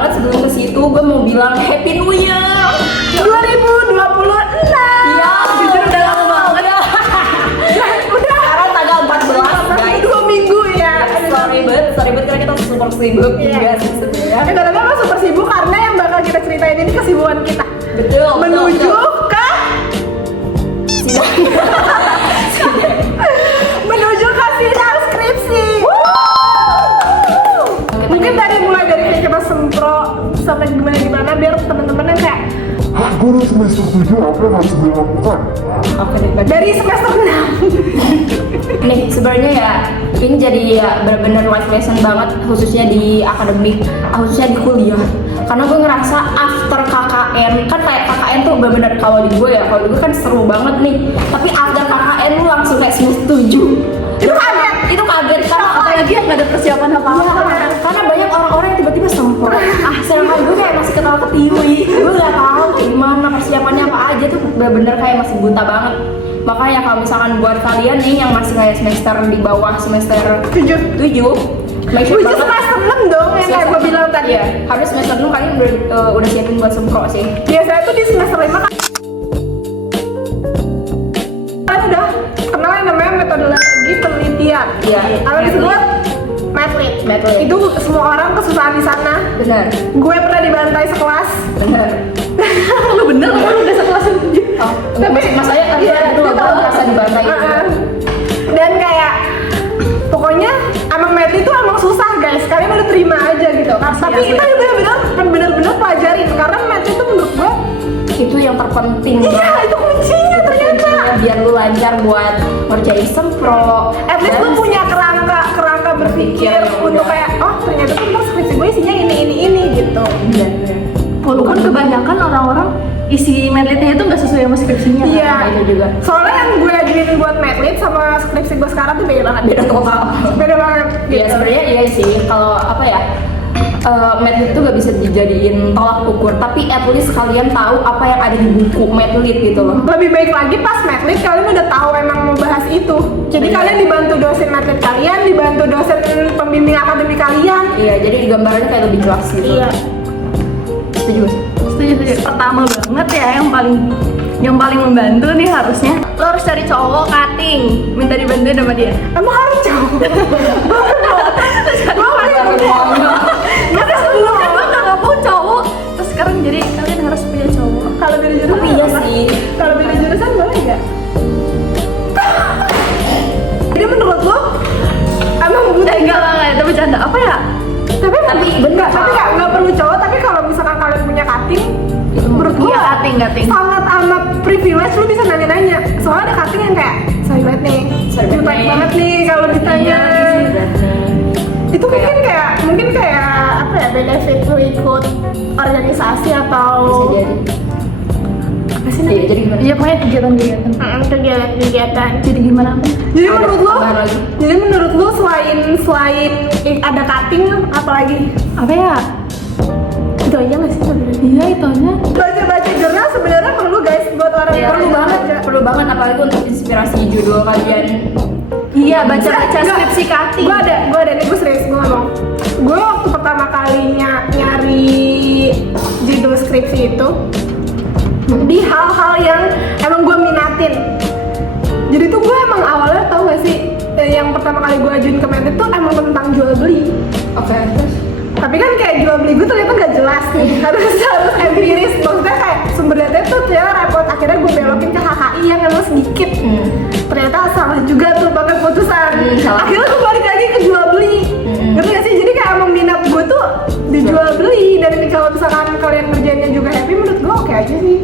banget sebelum ke situ gue mau bilang Happy New Year 2026. Iya, jujur udah lama banget. Udah Sekarang tanggal 14 guys. 2 minggu ya. Sorry banget karena kita super sibuk Iya. juga sih sebenarnya. Gak apa-apa super sibuk karena yang bakal kita ceritain ini kesibukan kita Betul. menuju ke menuju ke sidang skripsi. Mungkin mulai dari kayak kita sempro sampai gimana biar teman-teman yang kayak Gue udah semester 7, apa yang harus gue lakukan? Oke deh. dari semester 6. Nih sebenarnya ya ini jadi ya benar-benar life lesson banget khususnya di akademik, khususnya di kuliah. Karena gue ngerasa after KKN kan kayak KKN tuh benar-benar kalau di gue kan seru banget nih. Tapi after KKN lu langsung kayak semester 7. Itu kaget. Itu kaget karena Apalagi yang gak ada persiapan apa-apa. karena banyak orang-orang yang tiba-tiba sempro. Sedangkan gue kayak masih ketawa ketiwi. Gue nggak tahu kayak gimana persiapannya apa aja tuh bener-bener kayak masih buta banget. Makanya kalau misalkan buat kalian nih yang masih kayak semester di bawah semester 7 make sure Which is banget semester 6 dong yang kayak gue bilang tadi. Iya, harus semester 6 kalian udah siapin buat sempro sih. Biasanya tuh di semester 5 kan udah kenal yang namanya metodologi penelitian. Iya. Atau disebut Medlit. Itu semua orang kesusahan di sana. Benar. Gue pernah dibantai sekelas. Benar. Lu bener kan udah sekelas itu? Oh, masanya kan Iya, dulu dia gue tahu. merasa dibantai gitu. Dan kayak pokoknya emang Medlit itu emang susah guys. Kalian udah terima aja gitu. Tapi kita bener-bener pelajarin karena Medlit itu menurut gue Itu yang terpenting iya banget. itu kuncinya ternyata. Biar lu lancar buat ngerjain sempro. At least Dan lu punya kerangka berpikir untuk kayak oh ternyata tuh ntar skripsi gue isinya ini gitu. Walaupun kebanyakan orang-orang isi medlitnya itu nggak sesuai sama skripsinya. Iya. itu juga. Soalnya yang gue ajuin buat Medlit sama skripsi gue sekarang tuh beda banget. Beda total. Beda banget. Iya sebenarnya iya sih kalau apa ya Medlit itu gak bisa dijadiin tolak ukur, tapi at least kalian tahu apa yang ada di buku Medlit gitu loh. Lebih baik lagi pas Medlit kalian udah tahu emang mau bahas itu. Jadi Iya. kalian dibantu dosen Medlit kalian, dibantu dosen pembimbing akademik kalian. Iya, jadi gambarannya kayak lebih jelas gitu. Iya. Setuju sih. Setuju. Pertama banget ya yang paling membantu nih harusnya lo harus cari cowok cutting, minta dibantuin sama dia. Emang harus cowok. Gue Karena sebelumnya gue nggak mau cowok, terus sekarang jadi kalian harus punya cowok. kalau beda jurusan. Tapi iya sih. Kalau beda jurusan boleh nggak? Jadi menurut lo emang butuh Enggak, itu bercanda. Apa ya? tapi bener, nggak perlu cowok. Tapi kalau misalkan kalian punya cutting, menurut gua Iya, cutting. sangat amat privilege. Lu bisa nanya-nanya. Soalnya ada cutting yang kayak sorry banget nih, jutek banget nih kalau ditanya. Itu mungkin kayak apa ya, benefit lu ikut organisasi atau Bisa jadi. apa sih Iya, namanya? jadi gimana? Iya pokoknya kegiatan-kegiatan. Kegiatan. Jadi gimana? Jadi Ada menurut lu, tambahan lagi. selain ada cutting apalagi? Apa ya? Itu aja nggak sih sebenarnya? Iya itu aja. Baca jurnal sebenarnya perlu guys buat orang yang Perlu banget apalagi untuk inspirasi judul kalian. Iya baca skripsi cutting. Gue ada nih, gue serius gue ngomong. Gue waktu pertama kalinya nyari judul skripsi itu di hal-hal yang emang gue minatin. Jadi tuh gue emang awalnya tau gak sih yang pertama kali gue ajuin ke Medlit tuh emang tentang jual beli. Oke, terus Tapi kan kayak jual beli gue ternyata gak jelas nih. harus empiris. Maksudnya kayak sumber datanya tuh ternyata repot. Akhirnya gue belokin ke HKI yang emang sedikit. Ternyata salah juga tuh pakai putusan. Salah. Akhirnya gue balik lagi ke jual beli. Ngerti gak sih? Jadi kayak emang minat gue tuh dijual beli. Dan kalau misalkan kalian kerjanya juga happy, menurut gue oke aja sih.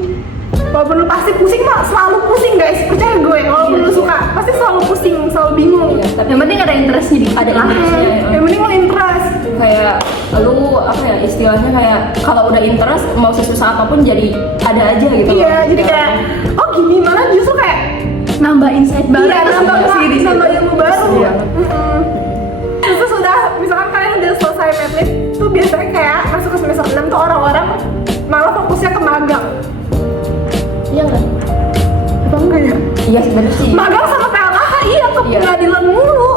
Walaupun lu pasti pusing mah, selalu pusing guys, percaya gue. Walaupun lu suka, pasti selalu pusing, selalu bingung. Iya, tapi Yang penting ada interestnya di ada interestnya. Yang penting lo interest. Kayak lu apa ya istilahnya kayak kalau udah interest mau sesusah apapun jadi ada aja gitu. Iya, loh. jadi kayak oh gini, malah justru kayak nambah insight baru. iya, terus nambah dibahas di nambah situ. ilmu baru. Iya. Terus sudah, misalkan kalian udah selesai Medlit, tuh biasanya kayak masuk ke semester 6 tuh orang-orang malah fokusnya ke magang. Iya kan? Apa enggak ya? Iya sebenarnya sih. Magang sama PLH, iya ke Iya. pengadilan mulu.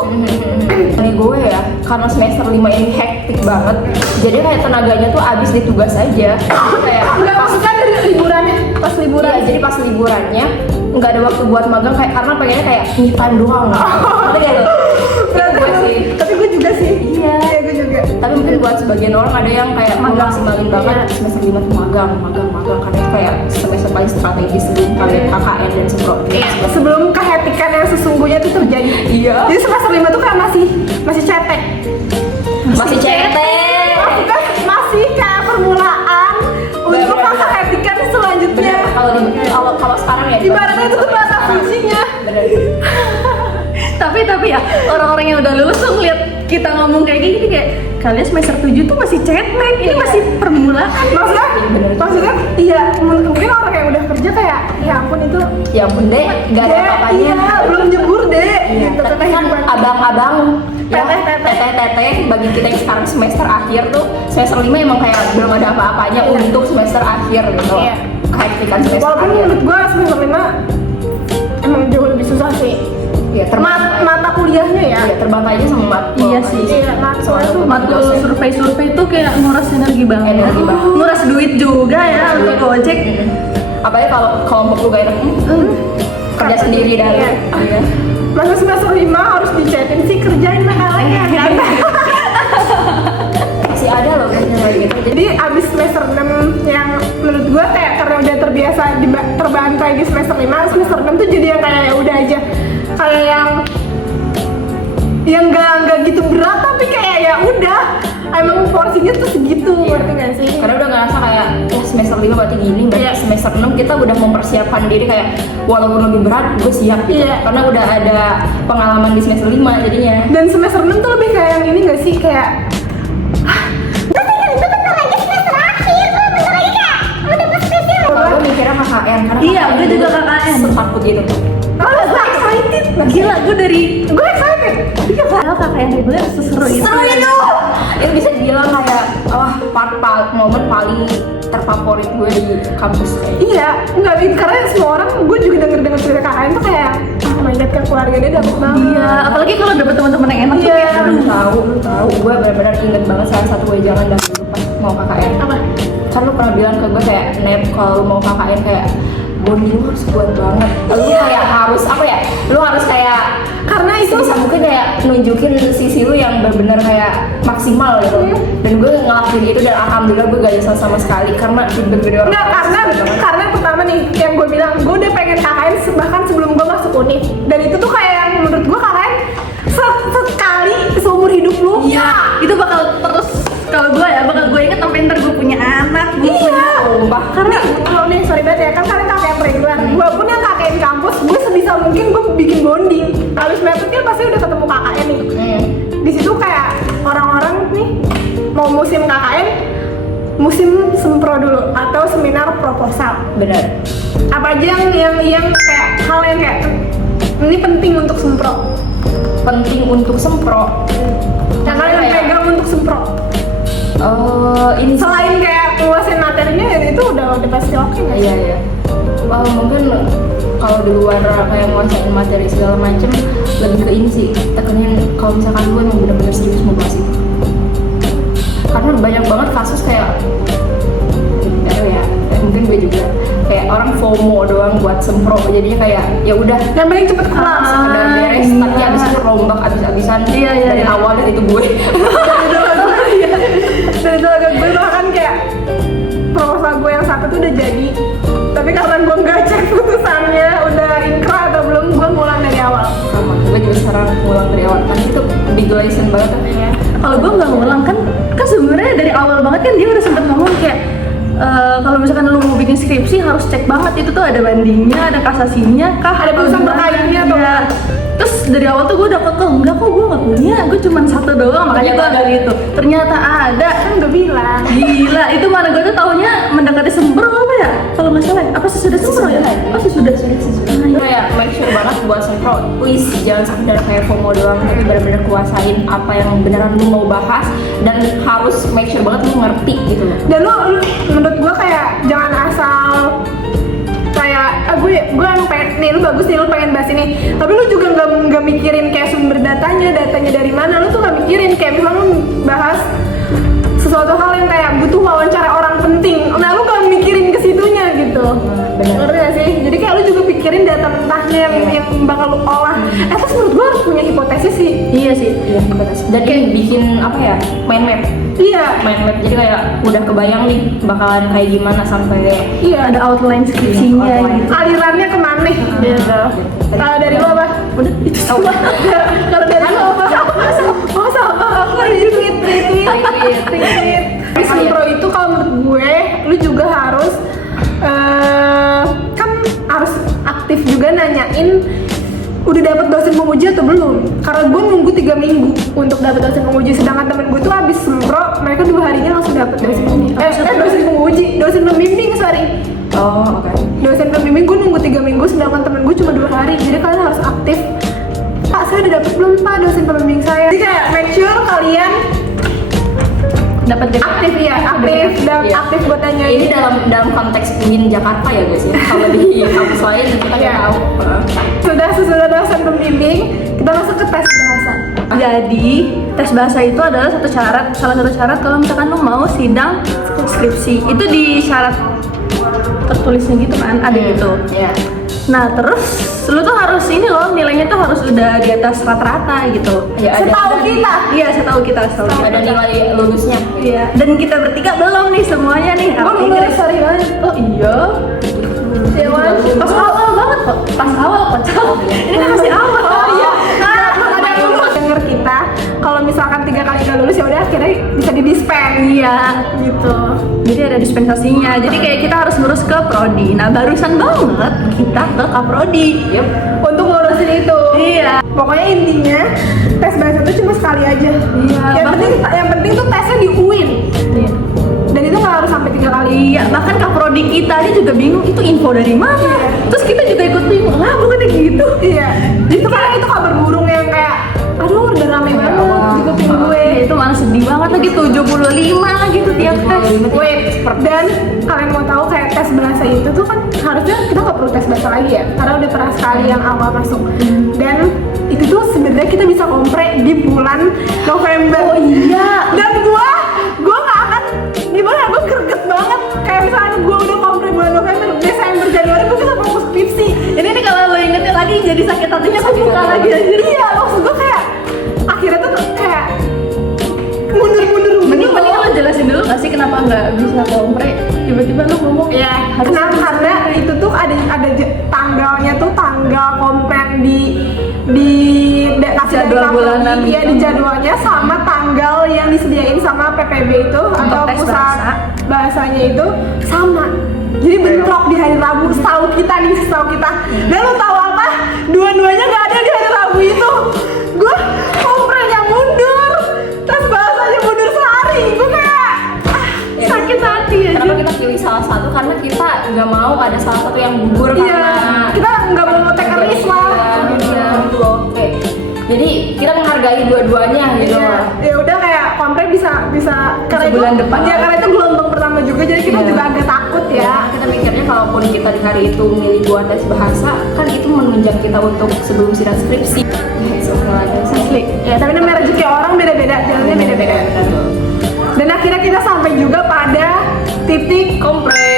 Dari gue ya, karena semester 5 ini hektik banget, jadi kayak tenaganya tuh abis di tugas aja. Kayak Enggak, maksudnya dari liburannya, pas liburan. Iya, jadi pas liburannya nggak ada waktu buat magang kayak karena pengennya kayak me time doang. Ngerti gak lo? Gue sih. Tapi gue juga sih. Iya, gue juga. Tapi mungkin buat sebagian orang ada yang kayak maksimalin banget semester 5 tuh magang karena itu kayak semester paling strategis sebelum kalian KKN dan sebagainya. Iya, sebelum kehetikan yang sesungguhnya itu terjadi. Iya. Jadi semester 5 tuh kayak masih cetek. Masih cetek. Maksudnya masih kayak permulaan untuk Bener. kehetikan selanjutnya. Bener, kalau sekarang ya Ibaratnya itu tuh bahasa kuncinya. Bener. Tapi ya orang-orang yang udah lulus tuh ngeliat kita ngomong kayak gini kayak kalian semester 7 tuh masih cetek, ini masih permulaan. Maksudnya iya, mungkin orang yang udah kerja kayak ya ampun itu Ya ampun deh, nggak ada Dek, apa-apanya. iya, belum nyebur deh gitu Tapi kan abang-abang ya, teteh bagi kita yang sekarang semester akhir tuh semester 5 emang kayak belum ada apa-apanya untuk semester akhir gitu. Iya. Kehektikan semester walaupun akhir. menurut gua semester 5 emang jauh lebih susah sih. Ya, Mata kuliahnya ya. Iya, terbantainya sama matkul. Iya sih. Iya, soalnya tuh Matkul survei tuh kayak nguras energi banget. Energi banget. Nguras duit juga ya untuk gojek. Apalagi kalau kelompok lu gak enak, kerja sendiri dari. Iya. Iya. Masa semester 5 harus dicetin sih kerjain makalahnya kan. Masih ada loh kayaknya kayak gitu. Jadi abis semester 6 yang menurut gua kayak karena udah terbiasa terbantai di semester 5, semester 6 tuh jadi yang kayak ya udah aja. Kayak yang nggak gitu berat tapi kayak ya udah emang porsinya tuh segitu, ngerti nggak sih? Karena udah ngerasa kayak ya semester 5 berarti gini, berarti Iya. semester 6 kita udah mempersiapkan diri kayak walaupun lebih berat gue siap gitu. Iya. Karena udah ada pengalaman di semester 5 jadinya. Dan semester 6 tuh lebih kayak yang ini nggak sih kayak Kalau gue mikirnya KKN karena Iya, KKN gue juga dulu KKN. setakut gitu tuh. oh, gue excited. Gila, gue dari Gue excited. iya padahal kakak reguler seseru itu. Seru itu! Itu bisa dibilang kayak momen paling terfavorit gue di kampus kayak gitu. Iya, enggak karena semua orang gue juga denger cerita KKN tuh kayak oh my god, kayak keluarga dia dapet banget. Iya, apalagi kalau dapet teman-teman yang enak tuh Iya. kayak aduh. Lu tahu, gue benar-benar inget banget salah satu wejangan dari dulu pas mau KKN. Apa? Kan lu pernah bilang ke gue kayak Nep kalau lu mau KKN kayak bonding lu harus kuat banget. Lu kayak harus apa ya? Lu harus kayak Karena itu bisa mungkin kayak nunjukin sisi lu yang benar-benar kayak maksimal gitu. Dan gue ngelakuin itu dan alhamdulillah gue gak nyesel sama sekali karena feedback dari orang enggak karena pertama nih yang gue bilang gue udah pengen KKN bahkan sebelum gue masuk univ. Dan itu tuh kayak yang menurut gue KKN sekali seumur hidup lu. Iya, itu bakal terus kalau gue ya bakal gue inget sampai ntar gue punya anak, gue Iya. punya Sumpah. Karena kalau nih sorry banget ya kan kalian KKN reguler. Gue pun yang KKN kampus, gue sebisa mungkin gue bikin bonding. Habis semester kan pasti udah ketemu KKN nih. Di situ kayak orang-orang nih mau musim KKN, musim sempro dulu atau seminar proposal. Benar. Apa aja yang kayak hal yang kayak ini penting untuk sempro. Penting untuk sempro. Yang kalian Kayak- pegang untuk sempro. Ini Selain kayak nguasain materinya itu udah pasti oke nggak sih? Iya iya. Mungkin kalau di luar kayak nguasain materi segala macem lebih ke ini sih tekenin kalau misalkan gue emang bener-bener serius mau bahas itu. Karena banyak banget kasus kayak ya mungkin gue juga kayak orang FOMO doang buat sempro jadinya kayak ya udah Yang penting cepet kelar. sekedar beres tapi abis itu rombak abis-abisan Iya, iya, dari iya. awal dan itu gue. Dan itu agak gue bahkan kayak proposal gue yang satu tuh udah jadi. Tapi karena gue nggak cek putusannya udah inkrah atau belum, gue ngulang dari awal. Sama gue juga sekarang ngulang dari awal kan itu big lesson banget kan. kalau gue nggak ngulang kan sebenarnya dari awal banget kan dia udah sempet ngomong kayak kalau misalkan lu mau bikin skripsi harus cek banget itu tuh ada bandingnya, ada kasasinya, Ada putusan terkaitnya atau ya. Terus dari awal tuh gue udah kekeh, enggak kok gue nggak punya, gue cuma satu doang, makanya gue agak gitu. Ternyata ada, Kan udah bilang. gila itu mana gue tuh taunya mendekati sempro apa ya? Kalau nggak salah, apa sesudah sempro ya? Oh sesudah. Kayak make sure banget buat sempro, please jangan sekedar kayak FOMO doang, tapi benar-benar kuasain apa yang beneran lu mau bahas dan harus make sure banget lu ngerti gitu loh. Dan lu menurut gue kayak jangan asal kayak gue yang pengen nih, lu bagus nih, lu pengen bahas ini, tapi lu juga nggak mikirin kayak sumber datanya dari mana, lu tuh nggak mikirin kayak misalnya lu bahas sesuatu hal yang kayak butuh wawancara orang penting, nah lu gak mikirin ke situnya gitu. Ngerti gak sih? Jadi kayak lu juga pikirin data mentahnya yang bakal lu olah. Terus menurut gua harus punya hipotesis sih. Iya sih. Iya, hipotesis. Dan kayak bikin apa ya, mind map. Iya. Mind map, jadi kayak udah kebayang nih bakalan kayak gimana sampai Iya. Ada outline skripsinya outline. gitu. Alirannya kemana? Gitu. Kalau dari lo apa? Udah itu semua. Kalau dari lo apa? Oh sama aku retweet. Vision Pro itu kalau menurut gue, lu juga harus kan harus aktif juga nanyain udah dapat dosen penguji atau belum. Karena gue nunggu 3 minggu untuk dapat dosen penguji, sedangkan temen gue tuh abis sempro, mereka 2 harinya langsung dapat dosen penguji. Dosen penguji, dosen pembimbing sorry. Oh, oke. Dosen pembimbing gue nunggu 3 minggu, sedangkan temen gue cuma 2 hari. Jadi kalian harus aktif. Pak, saya udah dapet belum Pak dosen pembimbing saya? Jadi kayak make sure kalian Dapat aktif ya, Iya. aktif buat tanyain. Ini dalam konteks ingin Jakarta ya guys ya. Kalau di kampus lain kita nggak Iya. tahu. Sesudah dosen pembimbing, kita masuk ke tes bahasa. Jadi tes bahasa itu adalah salah satu syarat kalau misalkan lu mau sidang skripsi. Itu di syarat tertulisnya gitu kan, ada gitu. Iya. Nah terus lu tuh harus ini loh, nilainya tuh harus udah di atas rata-rata gitu. Ya, Setahu kita. Iya, setahu kita. Ada nilai lulusnya. Iya. Dan kita bertiga belum nih semuanya nih. Gue lulus hari ini. Oh iya. Dewan. Pas awal banget kok. Pas awal kok. Ini kan masih awal. Oh iya. Ada yang lulus. Denger kita, kalau misalkan 3 kali gak lulus ya udah akhirnya bisa di-dispen. Iya. Gitu. Jadi ada dispensasinya. Jadi kayak kita harus ngurus ke prodi. Nah barusan banget kita ke kaprodi. Yep. Untuk ngurusin itu. Iya. Pokoknya intinya tes bahasa itu cuma sekali aja. Iya. Yang penting tuh tesnya di UIN. Iya. Dan itu nggak harus sampai 3 kali. Iya, bahkan kaprodi kita ini juga bingung itu info dari mana. Terus kita juga ikut bingung, lah bukannya gitu. Iya. Itu karena itu kabar burung yang kayak, aduh udah rame banget di kuping gue. Ya, itu malah sedih banget lagi 75 lagi tuh tiap tes. Wait, dan kalian mau tahu kayak tes bahasa itu tuh kan harusnya kita nggak perlu tes bahasa lagi ya, karena udah pernah sekali yang awal masuk. Dan itu tuh sebenarnya kita bisa kompre di bulan November. Oh iya. Dan gua nggak akan gimana, gue greget banget. Kayak misalnya gua udah kompre bulan November, Desember, Januari gue bisa fokus skripsi. Ini nih kalau lo ingetin lagi jadi sakit hatinya kebuka lagi anjir. Iya, maksud gue kayak akhirnya tuh kayak mundur. Mending lo jelasin dulu gak sih kenapa nggak bisa kompre? Tiba-tiba lo ngomong Iya, karena itu tuh ada tanggalnya tuh tanggal kompren kasih dari Jadwal kampus. bulanan. Iya, di jadwalnya sama tanggal yang disediain sama PPB itu atau tes pusat bahasa. bahasanya itu sama. Jadi bentrok di hari Rabu, setahu kita. Dan lo tahu apa? Dua-duanya nggak ada di hari Rabu itu. Gue komprennya mundur, tes bahasanya mundur sehari. Gue kayak sakit hati ya. Kenapa kita pilih salah satu? Karena kita nggak mau ada salah satu yang gugur Iya, karena kita nggak mau take a risk lah. Iya, gitu loh. Oke. Jadi kita menghargai dua-duanya gitu. Iya. Ya udah kayak kompre bisa karena bulan itu, depan. ya karena itu gelombang pertama juga, jadi kita juga agak takut ya. Ya, kita mikirnya kalaupun kita di hari itu milih buat tes bahasa, kan itu menunjang kita untuk sebelum sidang skripsi. Ya, semuanya asli. Ya, tapi namanya rezeki orang beda-beda, jalannya beda-beda. Dan akhirnya kita sampai juga pada titik kompre.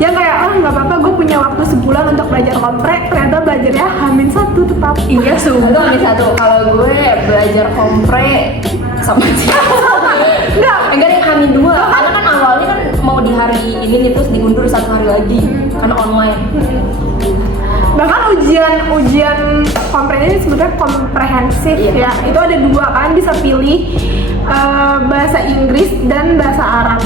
Yang kayak nggak apa-apa, gue punya waktu sebulan untuk belajar kompre. Ternyata belajarnya H-1 tetap. Iya Itu ambil satu. Kalau gue belajar kompre sama sih. Enggak deh, Hamin 2. Karena kan awalnya kan mau di hari ini nih terus diundur 1 hari lagi karena online. Bahkan ujian kompre ini sebenarnya komprehensif. Iya. Ya, itu ada 2 kan, bisa pilih bahasa Inggris dan bahasa Arab.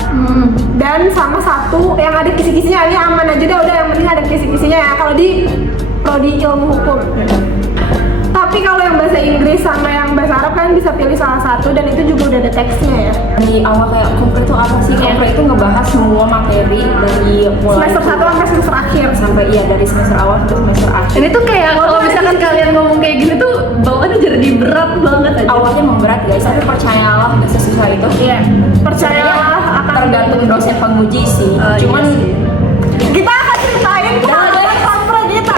Dan sama satu yang ada kisi-kisinya, ini aman aja dah, udah yang penting ada kisi-kisinya ya kalau di prodi ilmu hukum. Tapi kalau yang bahasa Inggris sama yang bahasa Arab kan bisa pilih salah satu, dan itu juga udah ada teksnya ya. Di awal kayak kompre itu apa sih? Kompre itu ngebahas semua materi dari mulai Semester 1 sampai semester akhir. sampai dari semester awal sampai semester akhir. Ini tuh kayak kalau misalkan kalian ngomong kayak gini tuh bawaannya jadi berat banget aja. Awalnya memberat guys, tapi percayalah gak sesusah itu. Iya. Percayalah akan Tergantung dosen penguji sih. Oh, Cuman iya sih. kita akan ceritain pengalaman kompre kita.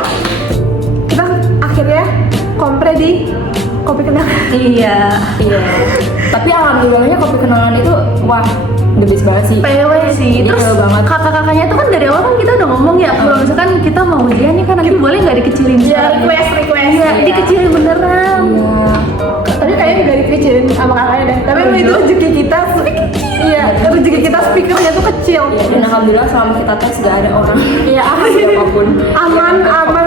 kenangan. Iya. Iya. Tapi alhamdulillahnya kopi kenangan itu wah the best banget sih. PW sih. Dia Terus PW banget. kakak-kakaknya tuh kan dari awal kan kita udah ngomong ya, kalau misalkan kita mau ujian nih kan nanti boleh nggak dikecilin? Ya request. Iya, dikecilin beneran. Iya. Tapi kayaknya gak dikecilin sama kakaknya deh. Tapi emang itu rezeki kita. Iya, rezeki kita speakernya tuh kecil. Iya, dan alhamdulillah selama kita tes gak ada orang. Iya, apapun. Aman,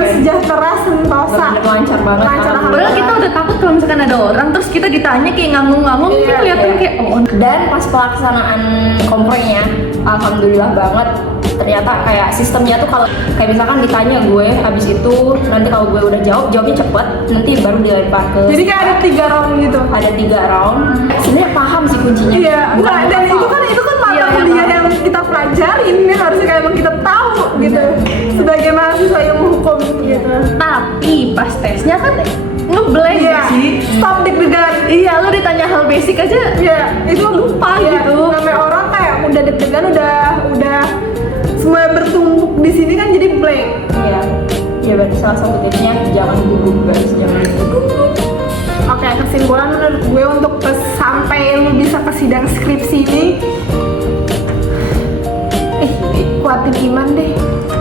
sejahtera, sentosa. Bener-bener lancar banget. Lancar, Padahal kita udah takut kalau misalkan ada orang terus kita ditanya kayak nganggung-nganggung, Iya, kita kelihatan Iya. kayak oh. Dan pas pelaksanaan komprenya, alhamdulillah banget. Ternyata kayak sistemnya tuh kalau kayak misalkan ditanya gue, habis itu nanti kalau gue udah jawabnya cepet, nanti baru dilempar ke. Jadi kayak ada 3 round gitu. Ada 3 round. Sebenarnya paham sih kuncinya. Iya, enggak, dan hafal. itu kan mata Iya, kuliah yang kita pelajarin, ini harusnya kayak emang kita tahu gitu. Sebagai mahasiswa ilmu hukum gitu. Tapi pas tesnya kan ngeblank Iya, sih. stop deg-degan. Iya, lo ditanya hal basic aja. Iya, itu Lupa iya, gitu. Namanya orang kayak udah deg-degan, udah semua bertumpuk di sini kan jadi blank. Iya. Ya berarti salah satu tipsnya jangan gugup guys, jangan gugup. Oke, kesimpulan menurut gue untuk sampai lu bisa ke sidang skripsi ini, kuatin iman deh.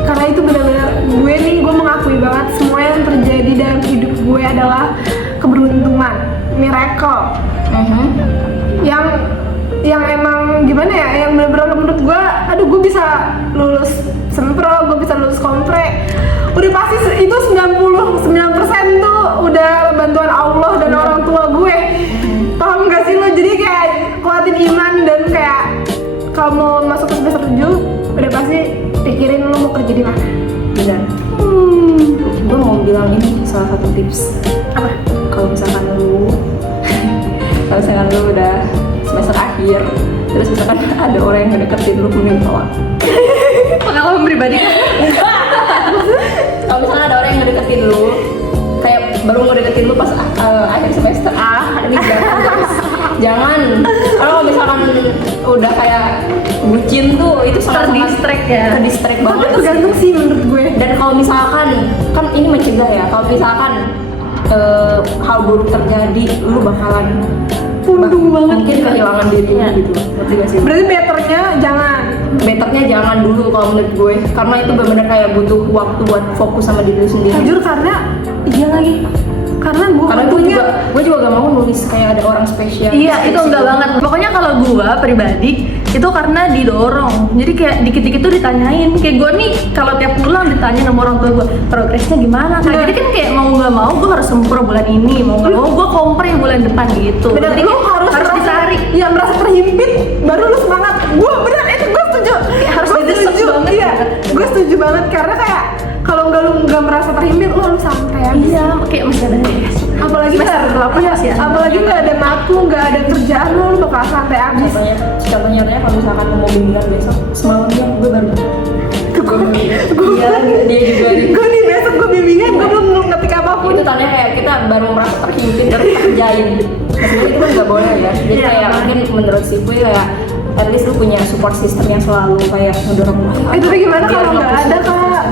Karena itu benar-benar gue mengakui banget semua yang terjadi dalam hidup gue adalah keberuntungan, miracle. Yang emang gimana ya, yang benar-benar menurut gue, aduh gue bisa lulus sempro, gue bisa lulus kompre. Udah pasti itu 99% tuh udah bantuan Allah dan orang tua gue. Paham gak sih lo? Jadi kayak kuatin iman dan kayak kalau mau masuk ke semester 7 udah pasti pikirin lo mau kerja di mana. Benar. Gue mau bilang ini salah satu tips. Apa? Kalau misalkan lu udah semester akhir, terus misalkan ada orang yang ngedeketin lu, mending tolak. Pengalaman pribadi. Kalau misalkan ada orang yang ngedeketin lu, kayak baru ngedeketin lu pas akhir semester ini jangan. Kalau misalkan udah kayak bucin tuh, itu sangat-sangat Terdistract ya. terdistract Tapi banget. tergantung sih menurut gue. Dan kalau misalkan kan ini mencegah ya, kalau misalkan hal buruk terjadi, lu bakalan Pundung banget. mungkin kehilangan dirinya gitu. Ngerti gak sih? Berarti betternya jangan. Betternya jangan dulu kalau menurut gue, karena itu benar-benar kayak butuh waktu buat fokus sama diri lu sendiri. Jujur karena iya lagi. Karena gue juga gak mau nulis kayak ada orang spesial. Iya, itu enggak banget. Pokoknya kalau gua pribadi itu karena didorong. Jadi kayak dikit-dikit tuh ditanyain. Kayak gua nih kalau tiap pulang ditanya sama orang tua gua, progresnya gimana? Kan jadi kan kayak mau nggak mau gua harus sempro bulan ini, mau nggak mau gua kompre bulan depan gitu. Bener, Jadi lu kayak harus ditarik. Iya, merasa terhimpit baru lu semangat. Gue bener itu gue setuju. Harus Gua didesak setuju. banget. Iya, gue setuju banget karena kayak kalau lu nggak merasa terhimpit, lu santai aja. Iya, kayak masih ada des. Apalagi Semester berapa iya, sih ya? apalagi nggak ada maku, nggak ada kerjaan, lu bakal santai abis. Contohnya kalau misalkan mau bimbingan besok, semalamnya gue baru Iya, dia juga gitu. gue nih besok gue bimbingan, gue belum ngetik apapun. Itu tandanya kayak kita baru merasa terhimpit baru kita kerjain. Sebenarnya itu kan nggak boleh ya. Jadi Iya. kayak mungkin menurut si gue kayak at least lu punya support system yang selalu kayak ngedorong lu. Tapi gimana Biar kalau nggak fokus. ada kak?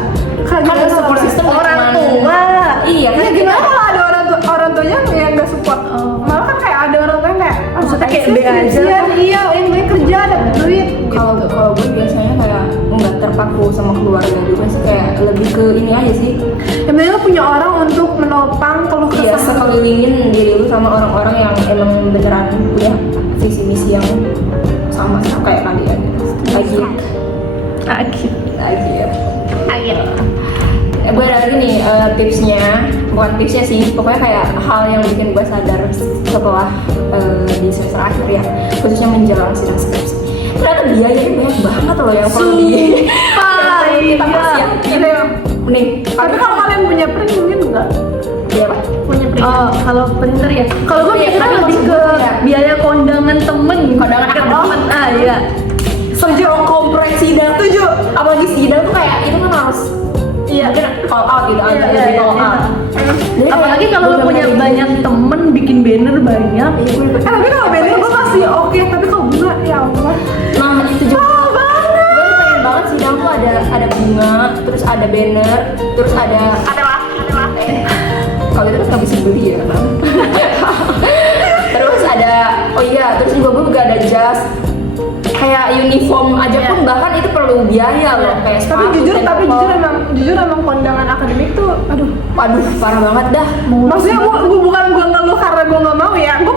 Kan support system nggak Orang cuman- tua. Iya kan Ya gimana kalau ada orang tuanya yang nggak support? Malah kan kayak ada orang tua yang kayak Maksudnya kayak "Sih, B aja." skripsian, iya yang penting kerja dapat duit. Kalau gue biasanya kayak nggak terpaku sama keluarga juga sih, kayak lebih ke ini aja sih. Yang penting lo punya orang untuk menopang keluh Iya, kesah. sekelilingin diri lu sama orang-orang yang emang beneran punya visi misi yang sama kayak kalian gitu. Lagi ya. Gue ada lagi nih tipsnya, bukan tipsnya sih, pokoknya kayak hal yang bikin gue sadar setelah di semester akhir ya, khususnya menjelang sidang skripsi. Ternyata biayanya banyak banget loh yang perlu kita persiapin. Nih, Tapi kalau kalian punya print mungkin enggak iya Pak. punya print. Oh, kalau printer ya. Kalau gue Iya, mikirnya tapi lebih maksud ke gue ya. biaya kondangan temen. Kondangan Ke temen. temen. Ah iya. Sebelum komprek sidang tujuh, apalagi sidang tuh kayak itu kan harus mungkin call out gitu, Iya, ada iya, di call iya. out. Jadi Apalagi kayak kalau lu bener-bener punya gitu. banyak temen, bikin banner banyak. Iya, gue Tapi kalau banner gue masih oke, tapi kalau bunga ya Allah. nah itu juga gue tuh pengen banget sidang tuh ada bunga, terus ada banner, terus ada lah. Kalau itu kan nggak bisa beli ya bang. uniform aja pun bahkan itu perlu biaya loh kayak Tapi sepatu, jujur tenda, jujur emang kondangan akademik tuh aduh. waduh parah banget dah. Maksudnya bukan gue ngeluh karena gue nggak mau ya, gue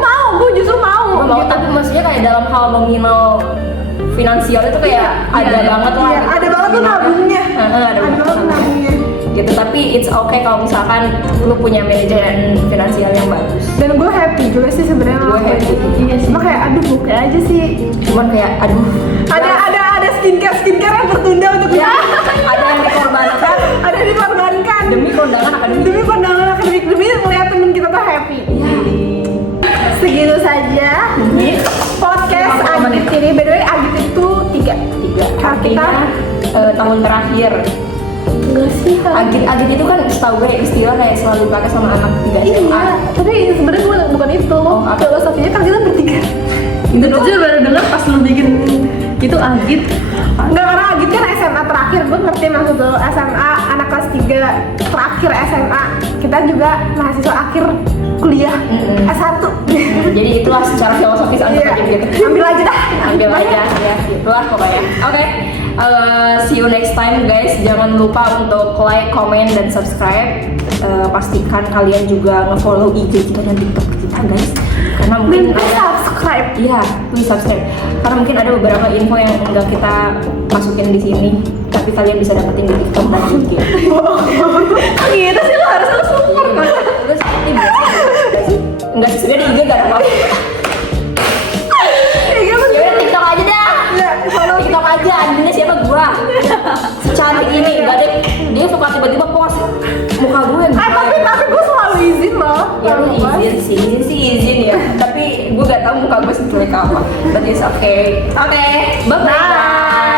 justru mau. Gua mau, gitu. tapi maksudnya kayak dalam hal nominal finansial itu kayak ada banget lah. Iya, ada banget tuh nabungnya. Ada banget nabungnya. gitu, tapi it's okay kalau misalkan lu punya manajemen finansial yang bagus. Dan gue happy juga sih sebenarnya Gue ngelakuin happy. itu. Iya sih. Cuma kayak aduh buka aja sih. Cuman kayak aduh Ada skincare yang tertunda untuk ya ada yang dikorbankan ada dikorbankan demi kondangan akademik. demi kondangan akademik, demi ngeliat temen kita tuh happy. Segitu saja podcast Agit ini. By the way, Agit itu 3. Kalau kita Artinya tahun terakhir enggak sih Agit itu kan setahu gue istilah kayak selalu pakai sama anak tiga SMA. iya, tapi sebenarnya bukan itu. apa? Filosofinya kan kita bertiga. Itu aja baru denger pas lu bikin itu Agit. Enggak, karena Agit kan SMA terakhir, gue ngerti maksud lo. SMA anak kelas 3 terakhir SMA. Kita juga mahasiswa akhir kuliah S1. Jadi itulah secara filosofis anggap Iya. aja gitu. Ambil aja dah. Ambil aja ya gitulah pokoknya. Oke, see you next time guys. Jangan lupa untuk like, comment, dan subscribe. Pastikan kalian juga nge-follow IG kita dan TikTok kita guys. Karena mungkin Dan please subscribe. iya, please subscribe. Karena mungkin ada beberapa info yang enggak kita masukin di sini, tapi kalian bisa dapetin di TikTok dan IG. Gitu sih lo harus support. Terus ini enggak sih, sebenarnya di IG gak ada apa-apa. Iya, Ya udah TikTok aja dah. Ya, follow TikTok aja, adminnya siapa gua. Secantik ini, gak ada dia suka tiba-tiba post muka gue. tapi gue selalu izin loh. Ya Kalau udah gua. izin ya. Tapi gue gak tahu muka gue seperti apa. But it's okay. Oke, bye bye.